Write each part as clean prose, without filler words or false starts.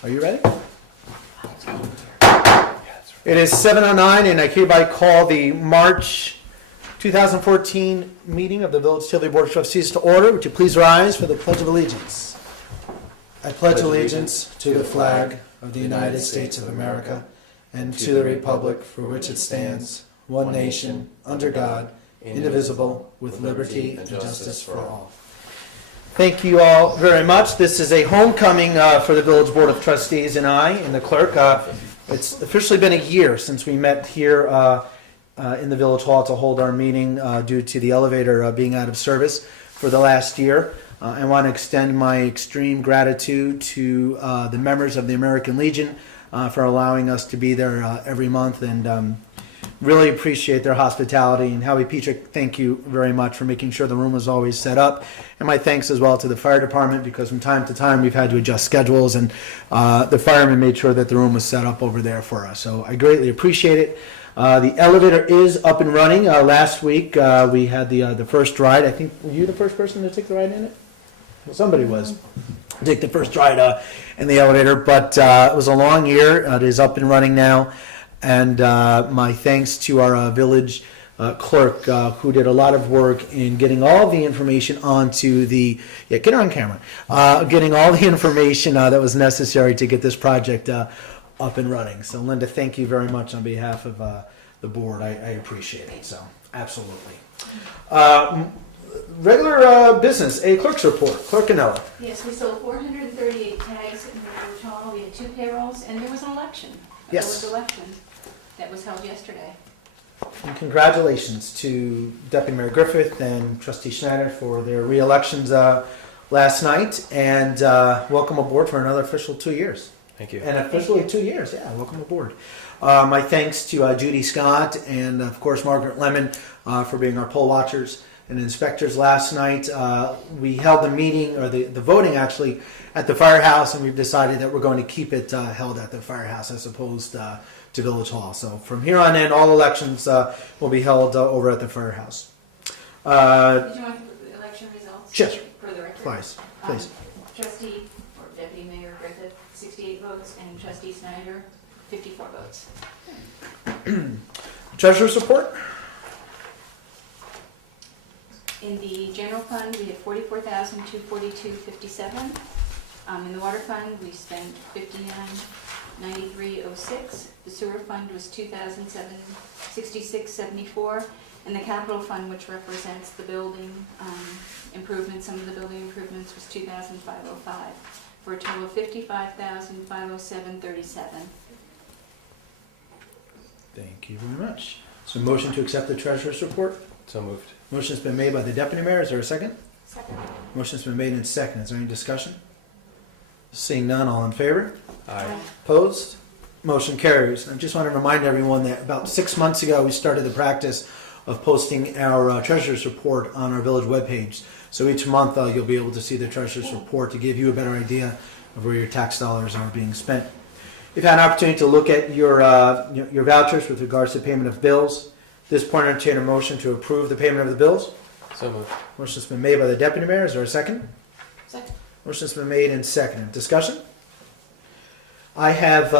Are you ready? It is 7:09, and I hereby call the March 2014 meeting of the Village Tivoli Board of Trustees to order. Would you please rise for the Pledge of Allegiance? I pledge allegiance to the flag of the United States of America and to the republic for which it stands, one nation, under God, indivisible, with liberty and justice for all. Thank you all very much. This is a homecoming for the Village Board of Trustees and I and the clerk. It's officially been a year since we met here in the Village Hall to hold our meeting due to the elevator being out of service for the last year. I want to extend my extreme gratitude to the members of the American Legion for allowing us to be there every month, and really appreciate their hospitality. And Howie Petrick, thank you very much for making sure the room was always set up. And my thanks as well to the fire department, because from time to time we've had to adjust schedules, and the firemen made sure that the room was set up over there for us. So I greatly appreciate it. The elevator is up and running. Last week we had the first ride. I think, were you the first person to take the ride in it? Well, somebody was. Take the first ride in the elevator, but it was a long year. It is up and running now. And my thanks to our village clerk, who did a lot of work in getting all the information onto the, get her on camera, getting all the information that was necessary to get this project up and running. So Linda, thank you very much on behalf of the board. I appreciate it, so absolutely. Regular business, a clerk's report. Clerk Canella. Yes, we sold 438 tags in the Village Hall. We had 2 payrolls, and there was an election. Yes. There was an election that was held yesterday. And congratulations to Deputy Mayor Griffith and Trustee Schneider for their re-elections last night, and welcome aboard for another official 2 years. Thank you. And officially 2 years, yeah, welcome aboard. My thanks to Judy Scott and, of course, Margaret Lemon for being our poll watchers and inspectors last night. We held the meeting, or the voting actually, at the firehouse, and we've decided that we're going to keep it held at the firehouse as opposed to Village Hall. So from here on in, all elections will be held over at the firehouse. Did you want the election results? Sure. For the record? Please. Trustee, or Deputy Mayor Griffith, 68 votes, and Trustee Snyder, 54 votes. Treasurer's report? In the general fund, we had $44,242.57. In the water fund, we spent $59.9306. The sewer fund was $2,766.74, and the capital fund, which represents the building improvements, some of the building improvements, was $2,505, for a total of $55,507.37. Thank you very much. So motion to accept the treasurer's report? So moved. Motion's been made by the Deputy Mayor. Is there a second? Second. Motion's been made and second. Is there any discussion? Seeing none, all in favor? Aye. Opposed? Motion carries. I just want to remind everyone that about 6 months ago we started the practice of posting our treasurer's report on our village webpage. So each month you'll be able to see the treasurer's report to give you a better idea of where your tax dollars are being spent. You've had an opportunity to look at your vouchers with regards to payment of bills. At this point, I entertain a motion to approve the payment of the bills. So moved. Motion's been made by the Deputy Mayor. Is there a second? Second. Motion's been made and seconded. Discussion? I have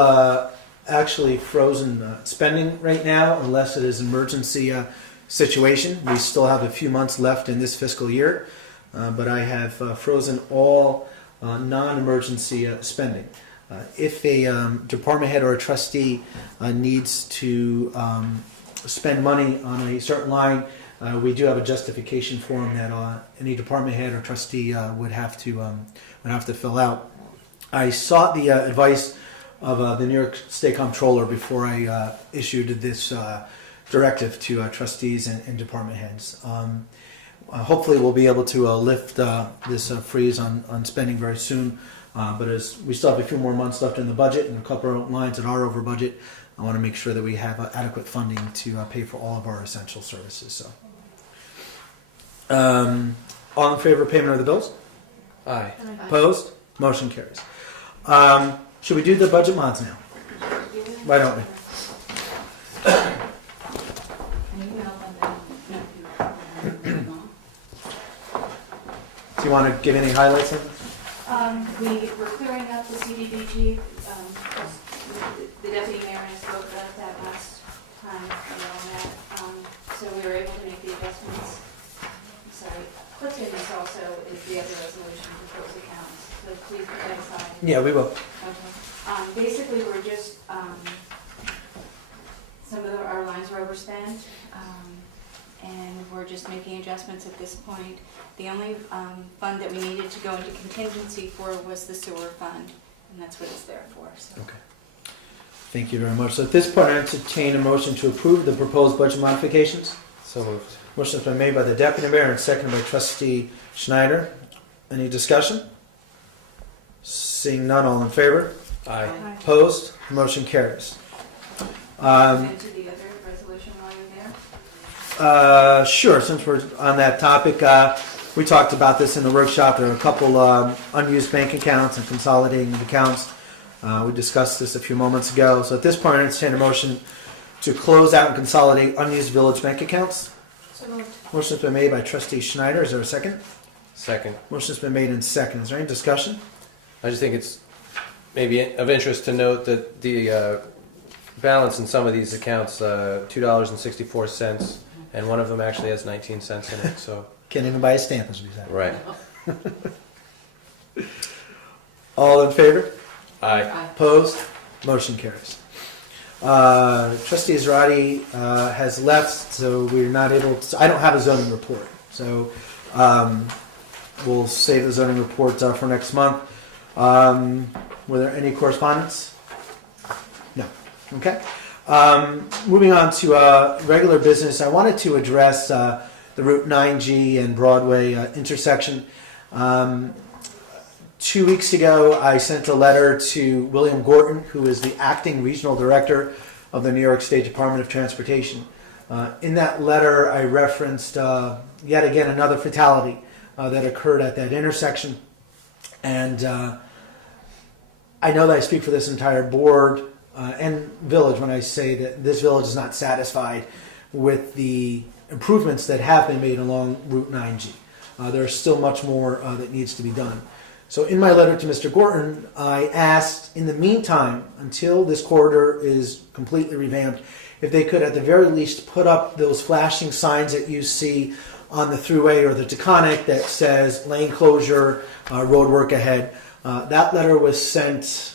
actually frozen spending right now, unless it is an emergency situation. We still have a few months left in this fiscal year, but I have frozen all non-emergency spending. If a department head or a trustee needs to spend money on a certain line, we do have a justification form that any department head or trustee would have to fill out. I sought the advice of the New York State Comptroller before I issued this directive to trustees and department heads. Hopefully we'll be able to lift this freeze on spending very soon, but as we still have a few more months left in the budget and a couple of lines that are over budget, I want to make sure that we have adequate funding to pay for all of our essential services. So, all in favor of payment of the bills? Aye. Opposed? Motion carries. Should we do the budget mods now? Why don't we? Do you want to give any highlights of it? We were clearing up the CDBG. The deputy mayor and I spoke about that last time we all met. So we were able to make the adjustments. Sorry, clipped in this also is the other resolution for those accounts. So please put that aside. Yeah, we will. Okay. Basically, we're just, some of our lines were overspent, and we're just making adjustments at this point. The only fund that we needed to go into contingency for was the sewer fund, and that's what it's there for. So. Okay. Thank you very much. So at this point, I entertain a motion to approve the proposed budget modifications. So moved. Motion has been made by the deputy mayor and seconded by trustee Schneider. Any discussion? Seeing none, all in favor? Aye. Opposed? Motion carries. Into the other resolution while you're there. Sure, since we're on that topic, we talked about this in the workshop. There are a couple unused bank accounts and consolidating the accounts. We discussed this a few moments ago. So at this point, I entertain a motion to close out and consolidate unused village bank accounts. So moved. Motion has been made by trustee Schneider. Is there a second? Second. Motion has been made in second. Is there any discussion? I just think it's maybe of interest to note that the balance in some of these accounts, $2.64, and one of them actually has 19 cents in it. So Can't even buy a stamp, as we said. right. All in favor? Aye. Opposed? Motion carries. Trustee Israedi has left, so we're not able to, I don't have a zoning report. So we'll save the zoning report for next month. Were there any correspondence? No. Okay. Moving on to regular business, I wanted to address the Route 9G and Broadway intersection. 2 weeks ago, I sent a letter to William Gorton, who is the acting regional director of the New York State Department of Transportation. In that letter, I referenced yet again another fatality that occurred at that intersection. And I know that I speak for this entire board and village when I say that this village is not satisfied with the improvements that have been made along Route 9G. There's still much more that needs to be done. So in my letter to Mr. Gorton, I asked, in the meantime, until this corridor is completely revamped, if they could at the very least put up those flashing signs that you see on the thruway or the Taconic that says lane closure, road work ahead. That letter was sent,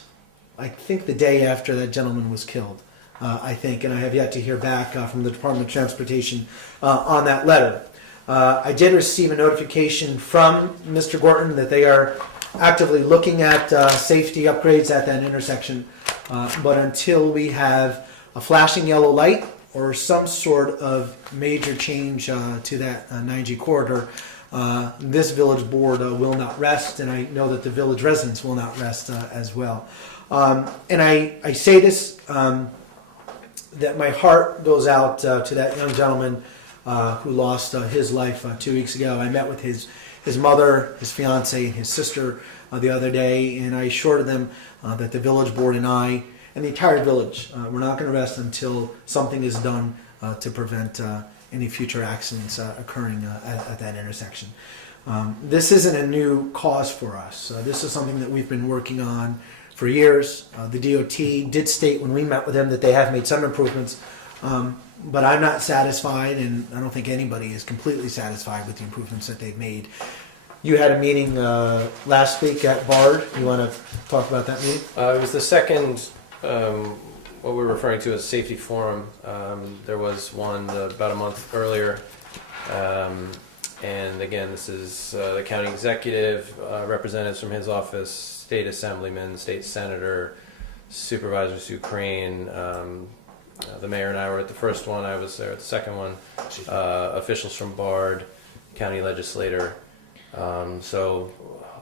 I think, the day after that gentleman was killed, I think, and I have yet to hear back from the Department of Transportation on that letter. I did receive a notification from Mr. Gorton that they are actively looking at safety upgrades at that intersection, but until we have a flashing yellow light or some sort of major change to that 9G corridor, this village board will not rest, and I know that the village residents will not rest as well. And I say this, that my heart goes out to that young gentleman who lost his life 2 weeks ago. I met with his mother, his fiance, and his sister the other day, and I assured them that the village board and I, and the entire village, we're not going to rest until something is done to prevent any future accidents occurring at that intersection. This isn't a new cause for us. This is something that we've been working on for years. The DOT did state when we met with them that they have made some improvements, but I'm not satisfied, and I don't think anybody is completely satisfied with the improvements that they've made. You had a meeting last week at Bard. You want to talk about that meeting? It was the second, what we're referring to as safety forum. There was one about a month earlier. And again, this is the county executive, representatives from his office, state assemblyman, state senator, Supervisor Sue Crane. The mayor and I were at the first one. I was there at the second one. Officials from Bard, county legislator. So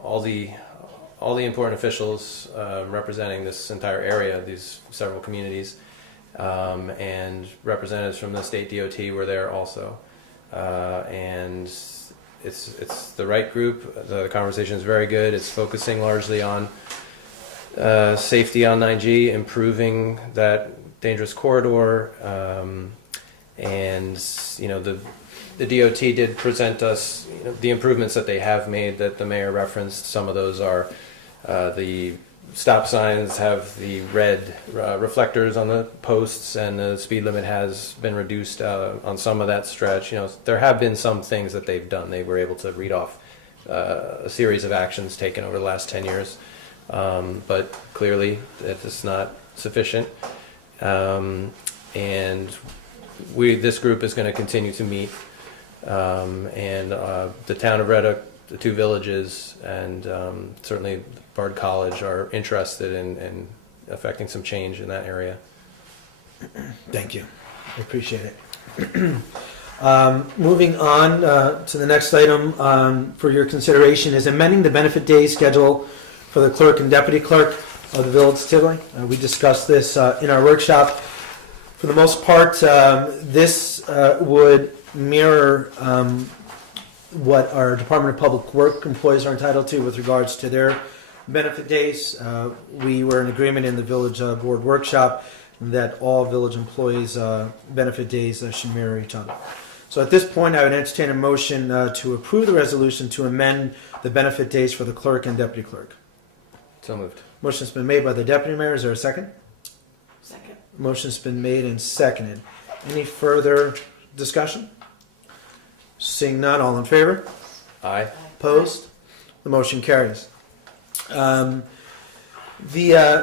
all the important officials representing this entire area, these several communities, and representatives from the state DOT were there also. And it's the right group. The conversation is very good. It's focusing largely on safety on 9G, improving that dangerous corridor, and the the DOT did present us, the improvements that they have made that the mayor referenced. Some of those are the stop signs have the red reflectors on the posts, and the speed limit has been reduced on some of that stretch. There have been some things that they've done. They were able to read off a series of actions taken over the last 10 years. But clearly that is not sufficient. And this group is going to continue to meet. And the town of Red Hook, the two villages, and certainly Bard College are interested in affecting some change in that area. Thank you. I appreciate it. Moving on to the next item for your consideration is amending the benefit days schedule for the clerk and deputy clerk of the Village of Tivoli. We discussed this in our workshop. For the most part, this would mirror what our Department of Public Work employees are entitled to with regards to their benefit days. We were in agreement in the Village Board workshop that all village employees' benefit days should mirror each other. So at this point, I would entertain a motion to approve the resolution to amend the benefit days for the clerk and deputy clerk. So moved. Motion's been made by the deputy mayor. Is there a second? Second. Motion's been made and seconded. Any further discussion? Seeing none, all in favor? Aye. Opposed? The motion carries. The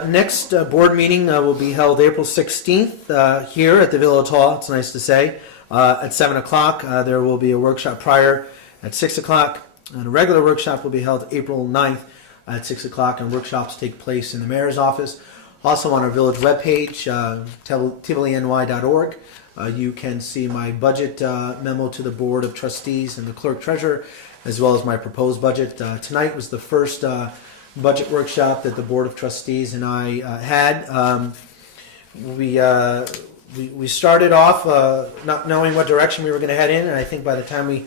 next board meeting will be held April 16th here at the Village Hall. It's nice to say. At 7 o'clock. There will be a workshop prior at 6 o'clock. And a regular workshop will be held April 9th at 6 o'clock. And workshops take place in the mayor's office. Also on our village webpage, tivoliny.org. You can see my budget memo to the Board of Trustees and the Clerk Treasurer, as well as my proposed budget. Tonight was the first budget workshop that the Board of Trustees and I had. We started off not knowing what direction we were going to head in, and I think by the time we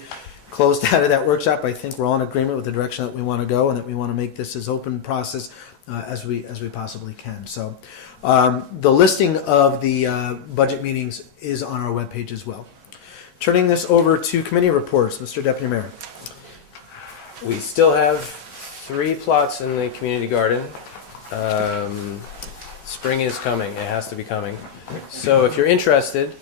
closed out of that workshop, I think we're all in agreement with the direction that we want to go, and that we want to make this as open process as we possibly can. So the listing of the budget meetings is on our webpage as well. Turning this over to committee reports, Mr. Deputy Mayor. We still have 3 plots in the community garden. Spring is coming. It has to be coming. So if you're interested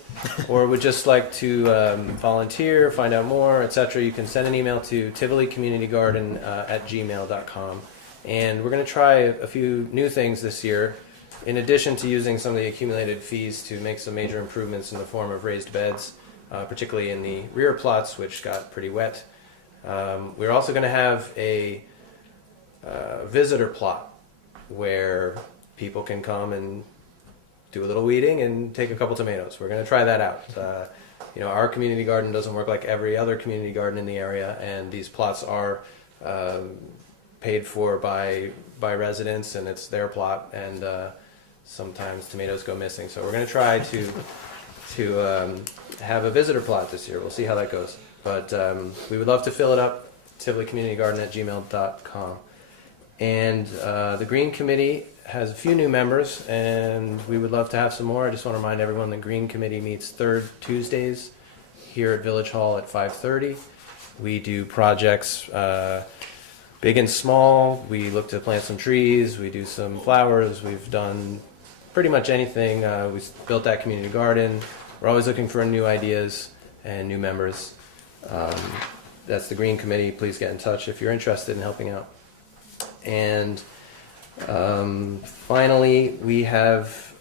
or would just like to volunteer, find out more, etc., you can send an email to tivoliCommunityGarden@gmail.com. And we're going to try a few new things this year. In addition to using some of the accumulated fees to make some major improvements in the form of raised beds, particularly in the rear plots, which got pretty wet. We're also going to have a visitor plot where people can come and do a little weeding and take a couple tomatoes. We're going to try that out. Our community garden doesn't work like every other community garden in the area, and these plots are paid for by residents, and it's their plot, and sometimes tomatoes go missing. So we're going to try to have a visitor plot this year. We'll see how that goes. But we would love to fill it up, tivolicommunitygarden@gmail.com. And the Green Committee has a few new members, and we would love to have some more. I just want to remind everyone the Green Committee meets third Tuesdays here at Village Hall at 5:30. We do projects big and small. We look to plant some trees. We do some flowers. We've done pretty much anything. We built that community garden. We're always looking for new ideas and new members. That's the Green Committee. Please get in touch if you're interested in helping out. And finally, we have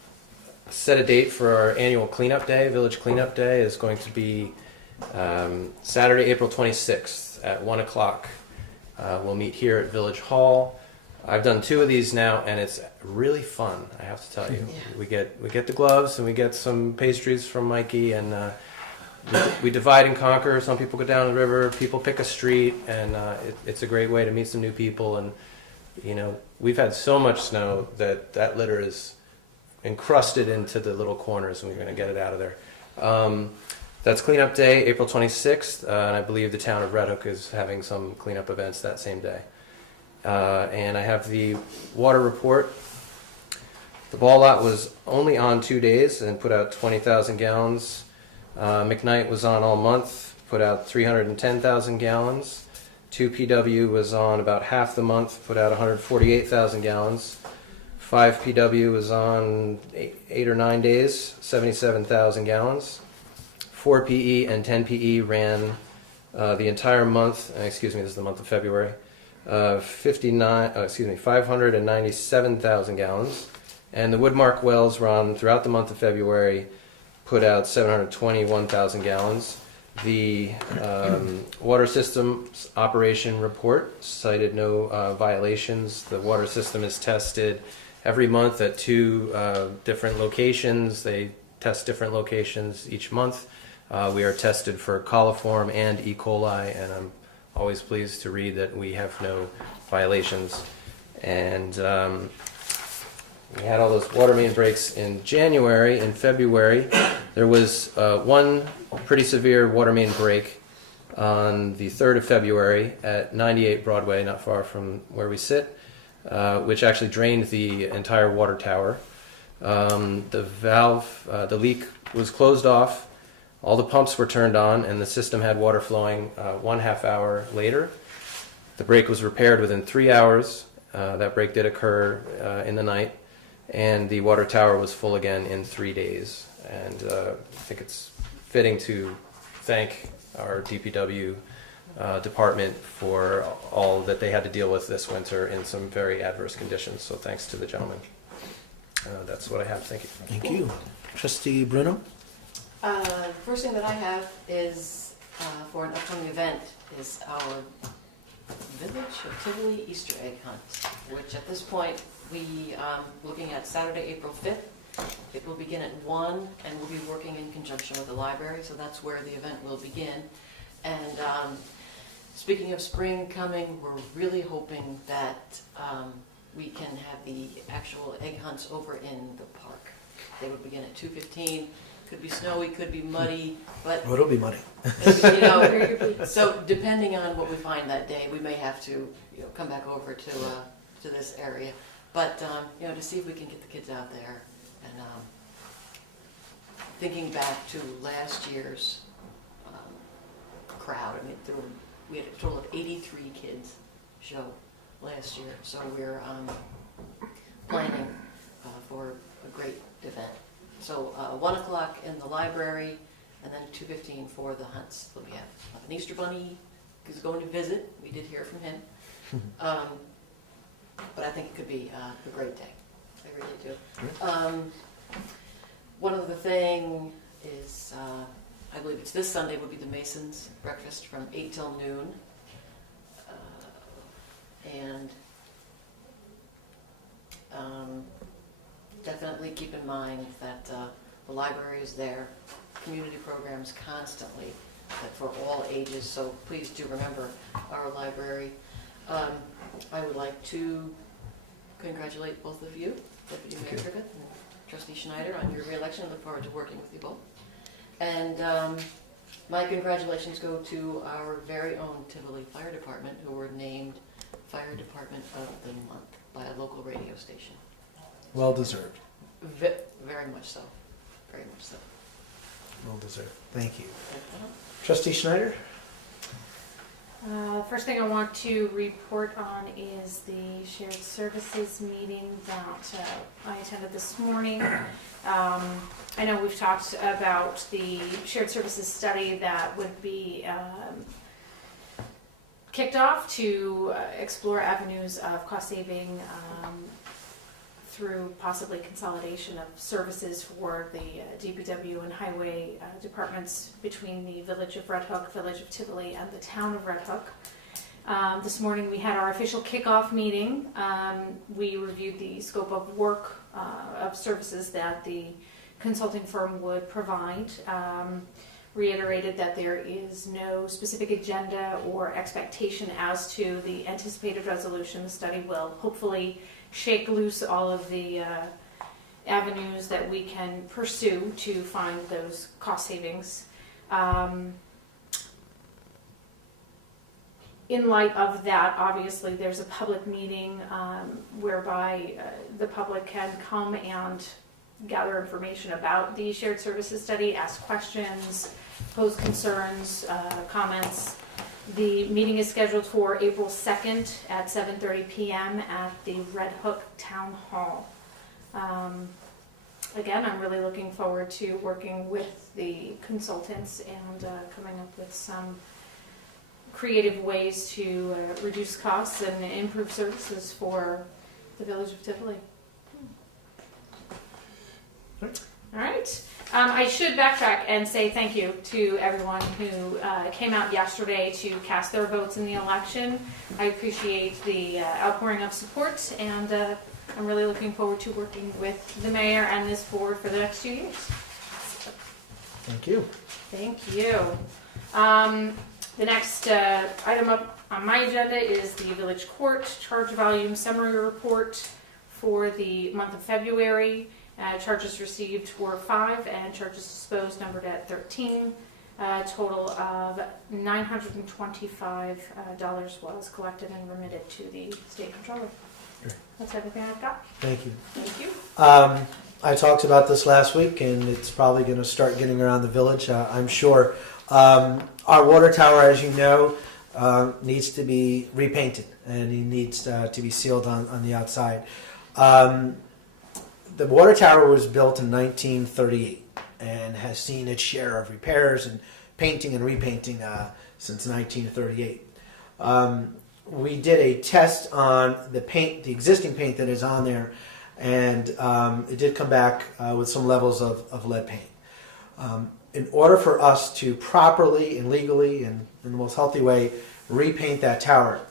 set a date for our annual cleanup day. Village Cleanup Day is going to be Saturday, April 26th at 1 o'clock. We'll meet here at Village Hall. I've done 2 of these now, and it's really fun, I have to tell you. Yeah. We get the gloves, and we get some pastries from Mikey, and we divide and conquer. Some people go down the river, people pick a street, and it's a great way to meet some new people. And we've had so much snow that litter is encrusted into the little corners, and we're going to get it out of there. That's Cleanup Day, April 26th, and I believe the town of Red Hook is having some cleanup events that same day. And I have the water report. The ball lot was only on 2 days and put out 20,000 gallons. McKnight was on all month, put out 310,000 gallons. 2PW was on about half the month, put out 148,000 gallons. 5PW was on 8 or 9 days, 77,000 gallons. 4PE and 10PE ran the entire month. This is the month of February. 597,000 gallons. And the Woodmark wells run throughout the month of February, put out 721,000 gallons. The water systems operation report cited no violations. The water system is tested every month at 2 different locations. They test different locations each month. We are tested for coliform and E. coli, and I'm always pleased to read that we have no violations. And we had all those water main breaks in January. In February, there was one pretty severe water main break on the 3rd of February at 98 Broadway, not far from where we sit, which actually drained the entire water tower. The valve, the leak was closed off. All the pumps were turned on, and the system had water flowing 1/2 hour later. The break was repaired within 3 hours. That break did occur in the night, and the water tower was full again in 3 days. And I think it's fitting to thank our DPW department for all that they had to deal with this winter in some very adverse conditions. So thanks to the gentleman. That's what I have. Thank you. Thank you. Trustee Bruno? The first thing that I have is for an upcoming event is our Village of Tivoli Easter egg hunt, which at this point we looking at Saturday, April 5th. It will begin at 1 and we'll be working in conjunction with the library, so that's where the event will begin. And speaking of spring coming, we're really hoping that we can have the actual egg hunts over in the park. They would begin at 2:15. Could be snowy, could be muddy, but Oh, it'll be money. you know, so depending on what we find that day, we may have to, come back over to this area. But to see if we can get the kids out there. And thinking back to last year's crowd, I mean, we had a total of 83 kids show last year, so we're planning for a great event. So 1 o'clock in the library, and then 2:15 for the hunts. We have an Easter bunny who's going to visit. We did hear from him. But I think it could be a great day. I really do. One other thing is, I believe it's this Sunday would be the Masons breakfast from 8 till noon. And definitely keep in mind that the library is there, community programs constantly, that for all ages, so please do remember our library. I would like to congratulate both of you, Deputy Mayor Trivett and Trustee Schneider, on your re-election. I look forward to working with you both. And my congratulations go to our very own Tivoli Fire Department, who were named Fire Department of the Month by a local radio station. Well deserved. Very much so. Very much so. Well deserved. Thank you. Trustee Schneider? First thing I want to report on is the shared services meeting that I attended this morning. I know we've talked about the shared services study that would be kicked off to explore avenues of cost saving through possibly consolidation of services for the DPW and highway departments between the Village of Red Hook, Village of Tivoli, and the Town of Red Hook. This morning we had our official kickoff meeting. We reviewed the scope of work of services that the consulting firm would provide. Reiterated that there is no specific agenda or expectation as to the anticipated resolution. The study will hopefully shake loose all of the avenues that we can pursue to find those cost savings. In light of that, obviously, there's a public meeting whereby the public can come and gather information about the shared services study, ask questions, pose concerns, comments. The meeting is scheduled for April 2nd at 7:30 p.m. at the Red Hook Town Hall. Again, I'm really looking forward to working with the consultants and coming up with some creative ways to reduce costs and improve services for the Village of Tivoli. All right. I should backtrack and say thank you to everyone who came out yesterday to cast their votes in the election. I appreciate the outpouring of support, and I'm really looking forward to working with the mayor and this board for the next 2 years. Thank you. Thank you. The next item up on my agenda is the Village Court Charge Volume Summary Report for the month of February. Charges received were 5 and charges disposed numbered at 13. Total of $925 was collected and remitted to the state controller. Great. That's everything I've got. Thank you. Thank you. I talked about this last week, and it's probably going to start getting around the village, I'm sure. Our water tower, as you know, needs to be repainted, and it needs to be sealed on the outside. The water tower was built in 1938 and has seen its share of repairs and painting and repainting since 1938. We did a test on the paint, the existing paint that is on there, and it did come back with some levels of lead paint. In order for us to properly and legally and in the most healthy way repaint that tower,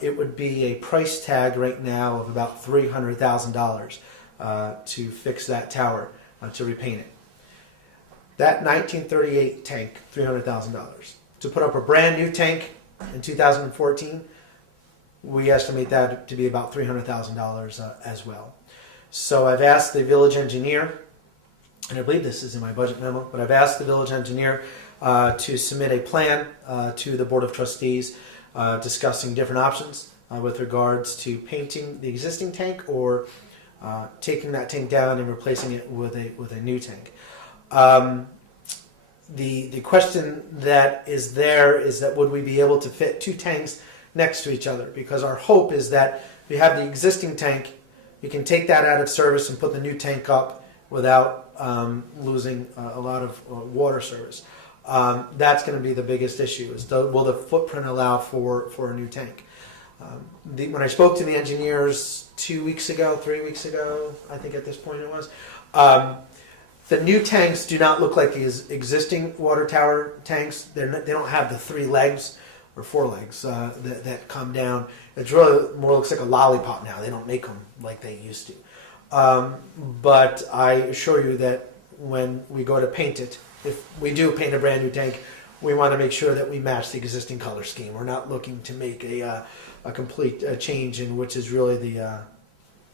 it would be a price tag right now of about $300,000 to fix that tower, to repaint it. That 1938 tank, $300,000. To put up a brand new tank in 2014, we estimate that to be about $300,000 as well. So I've asked the village engineer, and I believe this is in my budget memo, but I've asked the village engineer to submit a plan to the Board of Trustees discussing different options with regards to painting the existing tank or taking that tank down and replacing it with a new tank. The question that is there is that would we be able to fit 2 tanks next to each other? Because our hope is that we have the existing tank, you can take that out of service and put the new tank up without losing a lot of water service. That's going to be the biggest issue, is will the footprint allow for a new tank? When I spoke to the engineers 3 weeks ago, I think at this point it was, the new tanks do not look like the existing water tower tanks. They don't have the 3 legs or 4 legs that come down. It really more looks like a lollipop now. They don't make them like they used to. But I assure you that when we go to paint it, if we do paint a brand new tank, we want to make sure that we match the existing color scheme. We're not looking to make a complete change in which is really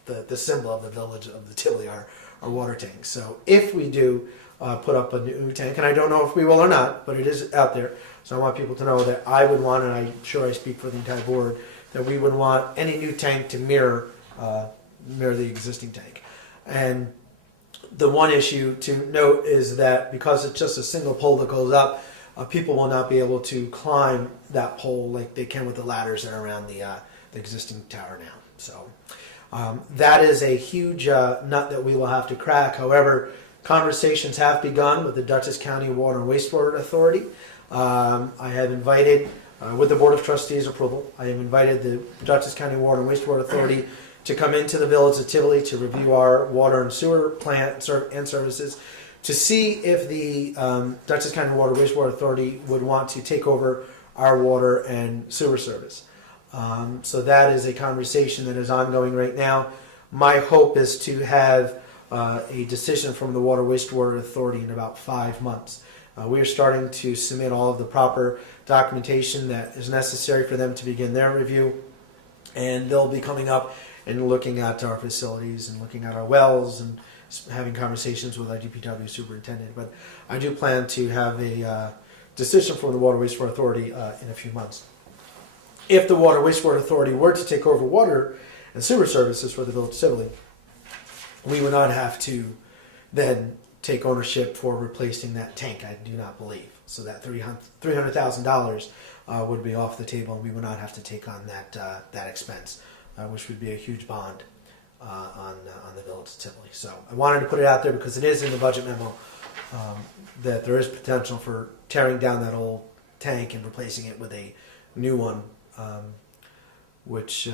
the symbol of the village of the Tivoli, our water tank. So if we do put up a new tank, and I don't know if we will or not, but it is out there. So I want people to know that I would want, and I'm sure I speak for the entire board, that we would want any new tank to mirror the existing tank. And the one issue to note is that because it's just a single pole that goes up, people will not be able to climb that pole like they can with the ladders that are around the existing tower now. So that is a huge nut that we will have to crack. However, conversations have begun with the Dutchess County Water and Wastewater Authority. I have invited, with the Board of Trustees approval, I have invited the Dutchess County Water and Wastewater Authority to come into the village of Tivoli to review our water and sewer plant and services, to see if the Dutchess County Water and Wastewater Authority would want to take over our water and sewer service. So that is a conversation that is ongoing right now. My hope is to have a decision from the Water Wastewater Authority in about 5 months. We are starting to submit all of the proper documentation that is necessary for them to begin their review, and they'll be coming up and looking at our facilities and looking at our wells and having conversations with our DPW superintendent. But I do plan to have a decision from the Water Wastewater Authority in a few months. If the Water Wastewater Authority were to take over water and sewer services for the village of Tivoli, we would not have to then take ownership for replacing that tank, I do not believe. So that $300,000 would be off the table, and we would not have to take on that expense, which would be a huge bond on the Village of Tivoli. So I wanted to put it out there because it is in the budget memo that there is potential for tearing down that old tank and replacing it with a new one, which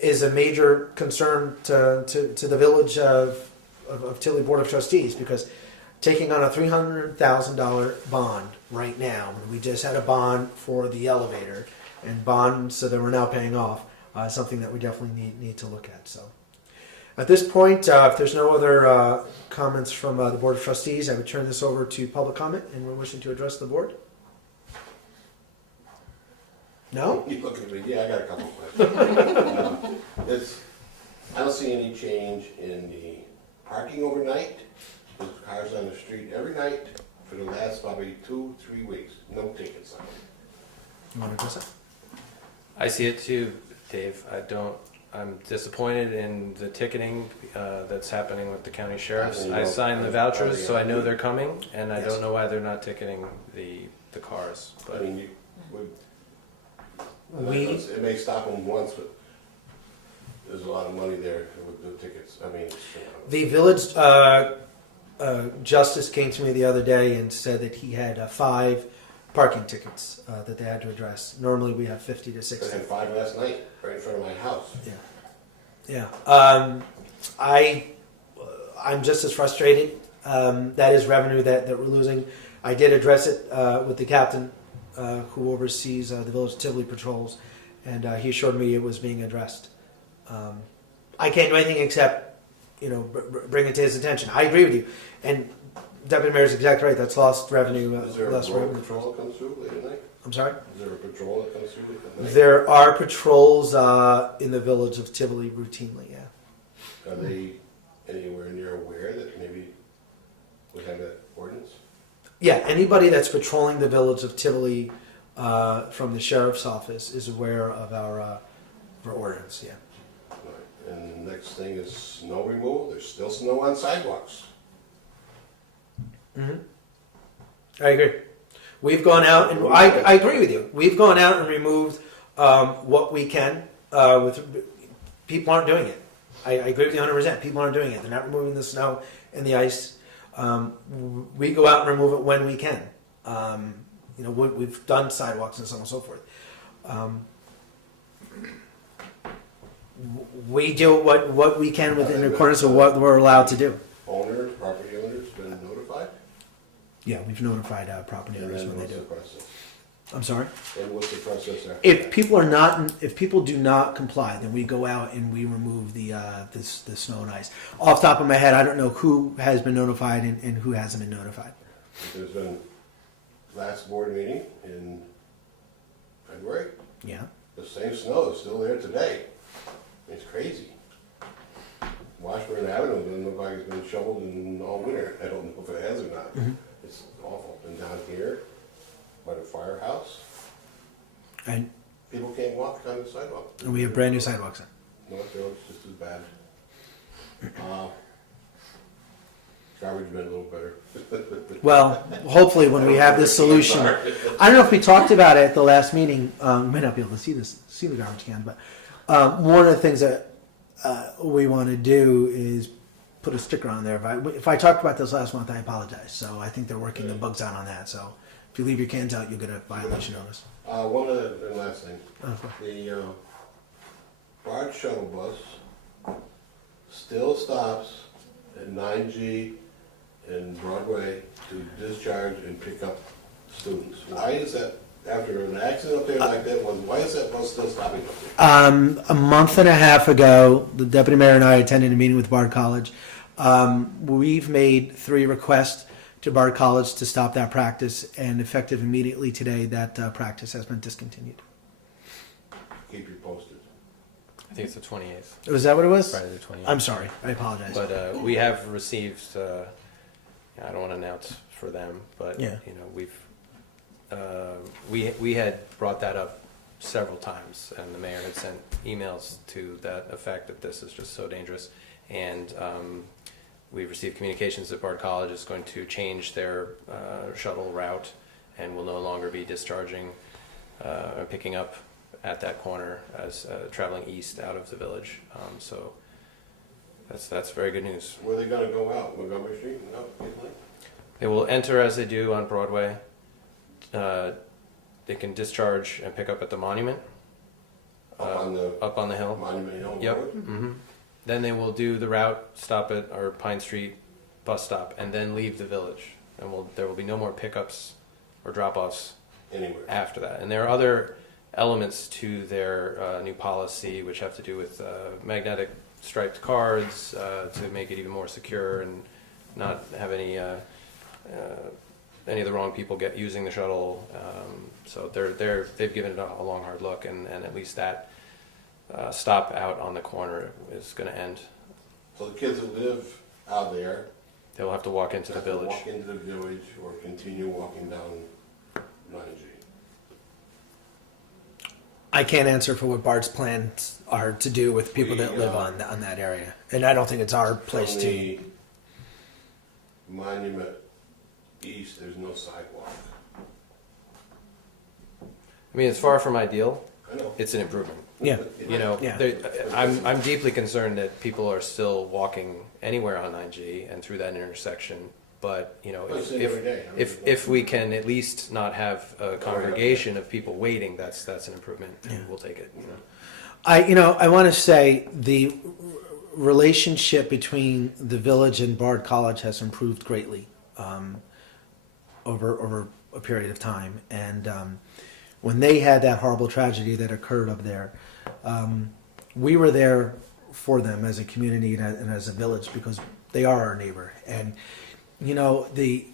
is a major concern to the Village of Tivoli Board of Trustees, because taking on a $300,000 bond right now, when we just had a bond for the elevator and bonds so that we're now paying off, something that we definitely need to look at. So at this point, if there's no other comments from the Board of Trustees, I would turn this over to public comment. Anyone wishing to address the board? No? You look at me, yeah, I got a couple questions. I don't see any change in the parking overnight. There's cars on the street every night for the last probably 2-3 weeks. No tickets on it. You want to address it? I see it too, Dave. I'm disappointed in the ticketing that's happening with the county sheriffs. I signed the vouchers, so I know they're coming, and I Yes. don't know why they're not ticketing the cars. I But mean, We it may stop them once, but there's a lot of money there with the tickets. I mean, The village justice came to me the other day and said that he had 5 parking tickets that they had to address. Normally we have 50 to I 60. had 5 last night, right in front of my house. Yeah. I'm just as frustrated. That is revenue that we're losing. I did address it with the captain who oversees the Village of Tivoli patrols, and he assured me it was being addressed. I can't do anything except, bring it to his attention. I agree with you, and Deputy Mayor's exactly right. That's lost revenue. Is there a Lost road revenue. patrol that comes through late at night? I'm sorry. Is there a patrol that comes through at night? There are patrols in the Village of Tivoli routinely. Yeah. Are they anywhere near aware that maybe we have that ordinance? Yeah, anybody that's patrolling the Village of Tivoli from the sheriff's office is aware of our ordinance. Yeah. Right. And the next thing is snow removal. There's still snow on sidewalks. Mm-hmm. I agree. We've gone out, and I agree with you. We've gone out and removed what we can. People aren't doing it. I agree with you 100%. People aren't doing it. They're not removing the snow and the ice. We go out and remove it when we can. We've done sidewalks and so on and so forth. We do what we can within accordance with what we're allowed to do. Owners, property owners, been notified? Yeah, we've notified property And owners then when they what's the do. process? I'm sorry. And what's the process after If that? people do not comply, then we go out and we remove the snow and ice. Off the top of my head, I don't know who has been notified and who hasn't been notified. There's been last board meeting in February. Yeah. The same snow is still there today. It's crazy. Washburn Avenue doesn't look like it's been shoveled in all winter. I don't know if it has or not. Mm-hmm. It's awful. And down here, by the firehouse, And people can't walk on the sidewalk. we have brand new sidewalks in. North Road's just as bad. Garbage bin a little better. Well, hopefully when we have this solution, I don't know if we talked about it at the last meeting. We may not be able to see the garbage can, but one of the things that we want to do is put a sticker on there. If I talked about this last month, I apologize. So I think they're working the bugs out on that. So if you leave your cans out, you'll get a violation notice. One other and last thing. Okay. The barge shuttle bus still stops at 9G and Broadway to discharge and pick up students. Why is that, after an accident up there like that one, why is that bus still stopping up there? A month and a half ago, the deputy mayor and I attended a meeting with Bard College. We've made 3 requests to Bard College to stop that practice, and effective immediately today, that practice has been discontinued. Keep you posted. I think it's the 28th, Was that what it was? Friday the 28th. I'm sorry. I apologize. But we have received. I don't want to announce for them, but Yeah. we had brought that up several times, and the mayor had sent emails to that effect that this is just so dangerous, and we've received communications that Bard College is going to change their shuttle route and will no longer be discharging or picking up at that corner as traveling east out of the village. So that's very good news. Where are they gonna go out? Montgomery Street? No, Gateway? They will enter as they do on Broadway. They can discharge and pick up at the monument. Up on the Hill. Monument Hill Yep. Road? hmm Then they will do the route, stop at our Pine Street bus stop, and then leave the village. And there will be no more pickups or drop-offs Anywhere. after that. And there are other elements to their new policy which have to do with magnetic striped cards to make it even more secure and not have any of the wrong people using the shuttle. So they've given it a long, hard look, and at least that stop out on the corner is going to end. So the kids that live out there They'll have to walk into the have to village. walk into the village or continue walking down 9G. I can't answer for what Bard's plans are to do with people that live on that area, and I don't think it's our place From to. the Monument East, there's no sidewalk. I mean, it's far from ideal. I know. It's an improvement. Yeah. You know, Yeah. I'm deeply concerned that people are still walking anywhere on 9G and through that intersection. But you know, I see it every day. if we can at least not have a congregation of people waiting, that's an improvement. And we'll take it. You know? I want to say the relationship between the village and Bard College has improved greatly over a period of time. And when they had that horrible tragedy that occurred up there, we were there for them as a community and as a village because they are our neighbor. And you know, the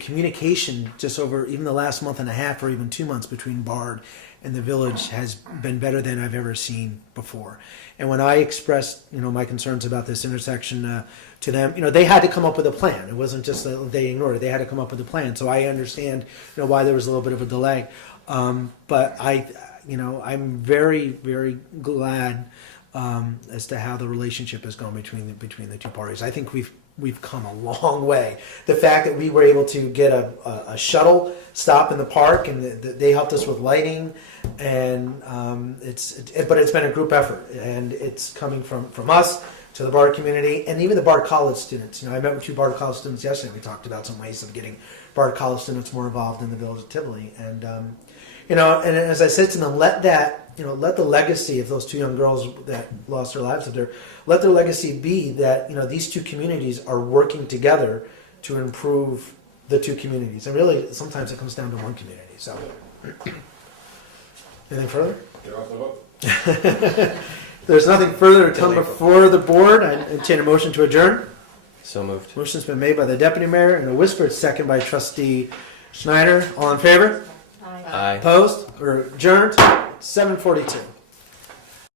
communication just over even the last month and a half or even 2 months between Bard and the village has been better than I've ever seen before. And when I expressed, you know, my concerns about this intersection to them, you know, they had to come up with a plan. It wasn't just that they ignored it. They had to come up with a plan. So I understand, you know, why there was a little bit of a delay. But I'm very, very glad as to how the relationship is going between the two parties. I think we've come a long way. The fact that we were able to get a shuttle stop in the park, and they helped us with lighting, and but it's been a group effort, and it's coming from us to the Bard community and even the Bard College students. You know, I met with 2 Bard College students yesterday. We talked about some ways of getting Bard College students more involved in the village of Tivoli, and you know, and as I said to them, let the legacy of those 2 young girls that lost their lives up there, let their legacy be that, you know, these 2 communities are working together to improve the 2 communities. And really, sometimes it comes down to 1 community. So, anything further? Get off the hook. There's nothing further to come before the board. I entertain a motion to adjourn. So moved. Motion's been made by the deputy mayor and a whispered second by trustee Schneider. All in favor? Aye. Opposed or adjourned? 7:42.